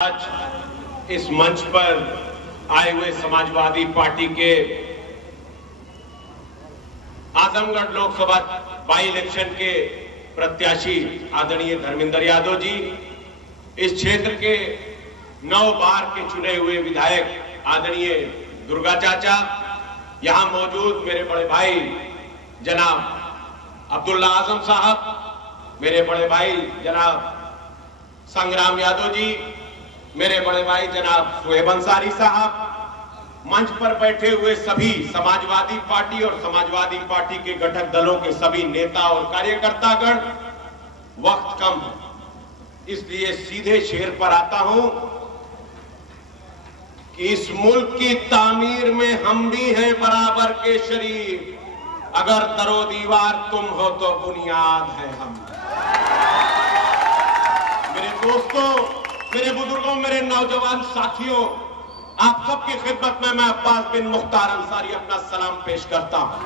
आज इस मंच पर आए हुए समाजवादी पार्टी के आजमगढ़ लोकसभा बाई इलेक्शन के प्रत्याशी आदरणीय धर्मेंद्र यादव जी, इस क्षेत्र के 9 बार के चुने हुए विधायक आदरणीय दुर्गा चाचा, यहां मौजूद मेरे बड़े भाई जनाब अब्दुल्ला आजम साहब, मेरे बड़े भाई जनाब संग्राम यादव जी, मेरे बड़े भाई जनाब शोएब अंसारी साहब, मंच पर बैठे हुए सभी समाजवादी पार्टी और समाजवादी पार्टी के घटक दलों के सभी नेता और कार्यकर्तागण, वक्त कम है इसलिए सीधे शेर पर आता हूं कि इस मुल्क की तामीर में हम भी हैं बराबर के शरीक, अगर दरो दीवार तुम हो तो बुनियाद है हम। मेरे दोस्तों, मेरे बुजुर्गों, मेरे नौजवान साथियों, आप सबकी खिदमत में मैं अब्बास बिन मुख्तार अंसारी अपना सलाम पेश करता हूं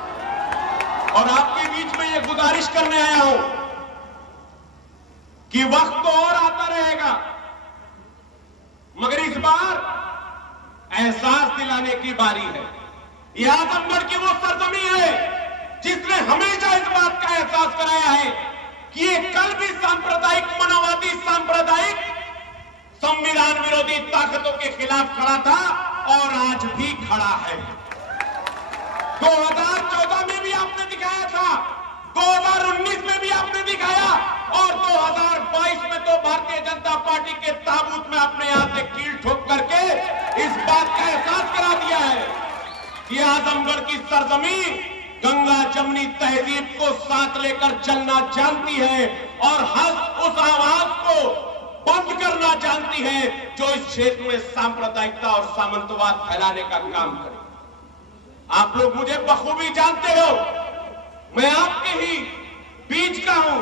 और आपके बीच में यह गुजारिश करने आया हूं कि वक्त तो और आता रहेगा, मगर इस बार एहसास दिलाने की बारी है। यह आजमगढ़ की वो सरजमी है जिसने हमेशा इस बात का एहसास कराया है कि ये कल भी सांप्रदायिक मनोवादी, सांप्रदायिक संविधान विरोधी ताकतों के खिलाफ खड़ा था और आज भी खड़ा है। 2014 में भी आपने दिखाया था, 2019 में भी आपने दिखाया और 2022 में तो भारतीय जनता पार्टी के ताबूत में आपने यहां से कील ठोक करके इस बात का एहसास करा दिया है कि आजमगढ़ की सरजमी गंगा जमनी तहजीब को साथ लेकर चलना जानती है और उस आवाज को बंद करना जानती है जो इस क्षेत्र में सांप्रदायिकता और सामंतवाद फैलाने का काम करे। आप लोग मुझे बखूबी जानते हो, मैं आपके ही बीच का हूं,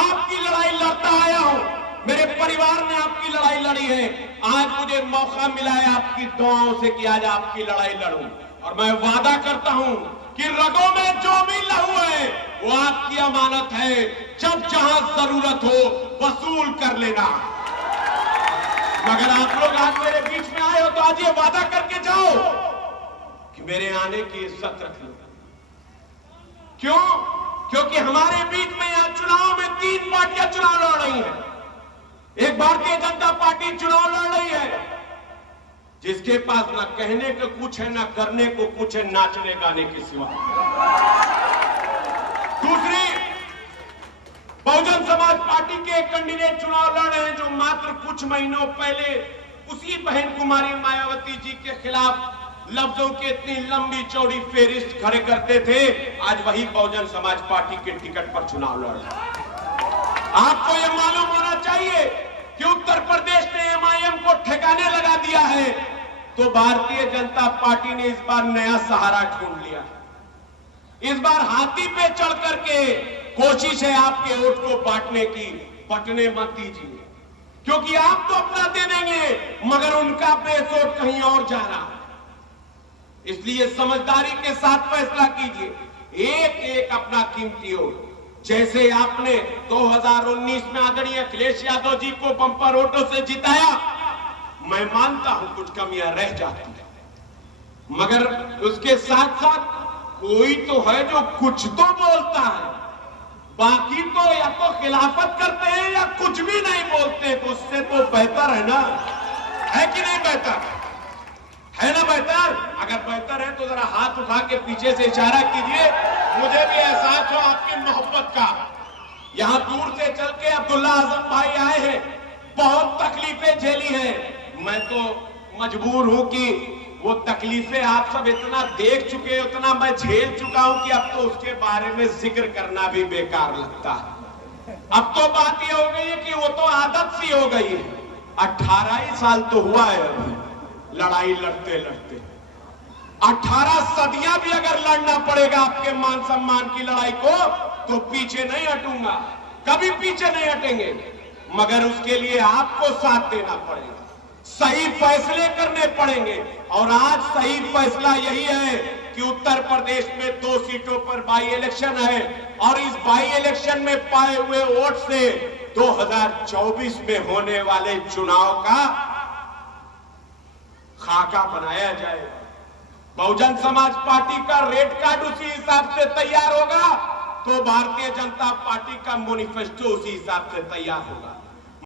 आपकी लड़ाई लड़ता आया हूं, मेरे परिवार ने आपकी लड़ाई लड़ी है। आज मुझे मौका मिला है आपकी दुआओं से कि आज आपकी लड़ाई लड़ूं और मैं वादा करता हूं कि रगों में जो भी लहू है वो आपकी अमानत है, जब जहां जरूरत हो वसूल कर लेना। मगर आप लोग आज मेरे बीच में आए हो तो आज ये वादा करके जाओ कि मेरे आने की इज्जत रख लो। क्यों? क्योंकि हमारे बीच में यहां चुनाव में 3 पार्टियां चुनाव लड़ रही हैं। एक भारतीय जनता पार्टी चुनाव लड़ रही है जिसके पास न कहने को कुछ है, न करने को कुछ है, नाचने गाने के सिवा। दूसरी बहुजन समाज पार्टी के कैंडिडेट चुनाव लड़ रहे हैं जो मात्र कुछ महीनों पहले उसी बहन कुमारी मायावती जी के खिलाफ लफ्जों की इतनी लंबी चौड़ी फेरिस्त खड़े करते थे, आज वही बहुजन समाज पार्टी के टिकट पर चुनाव लड़ रहे हैं। आपको यह मालूम होना चाहिए कि उत्तर प्रदेश ने एमआईएम को ठिकाने लगा दिया है तो भारतीय जनता पार्टी ने इस बार नया सहारा ढूंढ लिया। इस बार हाथी पे चढ़ करके कोशिश है आपके वोट को बांटने की। बंटने मत दीजिए, क्योंकि आप तो अपना दे देंगे मगर उनका बेस वोट कहीं और जा रहा है। इसलिए समझदारी के साथ फैसला कीजिए, एक एक अपना कीमती वोट। जैसे आपने 2019 में आदरणीय अखिलेश यादव जी को बंपर वोटों से जिताया, मैं मानता हूं कुछ कमियां रह जाती है, मगर उसके साथ साथ कोई तो है जो कुछ तो बोलता है, बाकी तो या तो खिलाफत करते हैं या कुछ भी नहीं बोलते। तो उससे तो बेहतर है ना, है कि नहीं बेहतर? है ना बेहतर? अगर बेहतर है तो जरा हाथ उठा के पीछे से इशारा कीजिए, मुझे भी एहसास हो आपकी मोहब्बत का। यहां दूर से चल के अब्दुल्ला आजम भाई आए हैं, बहुत तकलीफें झेली हैं। मैं तो मजबूर हूं कि वो तकलीफें आप सब इतना देख चुके, उतना मैं झेल चुका हूं कि अब तो उसके बारे में जिक्र करना भी बेकार लगता है। अब तो बात यह हो गई है कि वो तो आदत सी हो गई है। 18 ही साल तो हुआ है अभी लड़ाई लड़ते लड़ते। 18 सदियां भी अगर लड़ना पड़ेगा आपके मान सम्मान की लड़ाई को तो पीछे नहीं हटूंगा, कभी पीछे नहीं हटेंगे, मगर उसके लिए आपको साथ देना पड़ेगा, सही फैसले करने पड़ेंगे। और आज सही फैसला यही है कि उत्तर प्रदेश में 2 सीटों पर बाई इलेक्शन है और इस बाई इलेक्शन में पाए हुए वोट से 2024 में होने वाले चुनाव का खाका बनाया जाएगा। बहुजन समाज पार्टी का रेड कार्ड उसी हिसाब से तैयार होगा तो भारतीय जनता पार्टी का मैनिफेस्टो उसी हिसाब से तैयार होगा।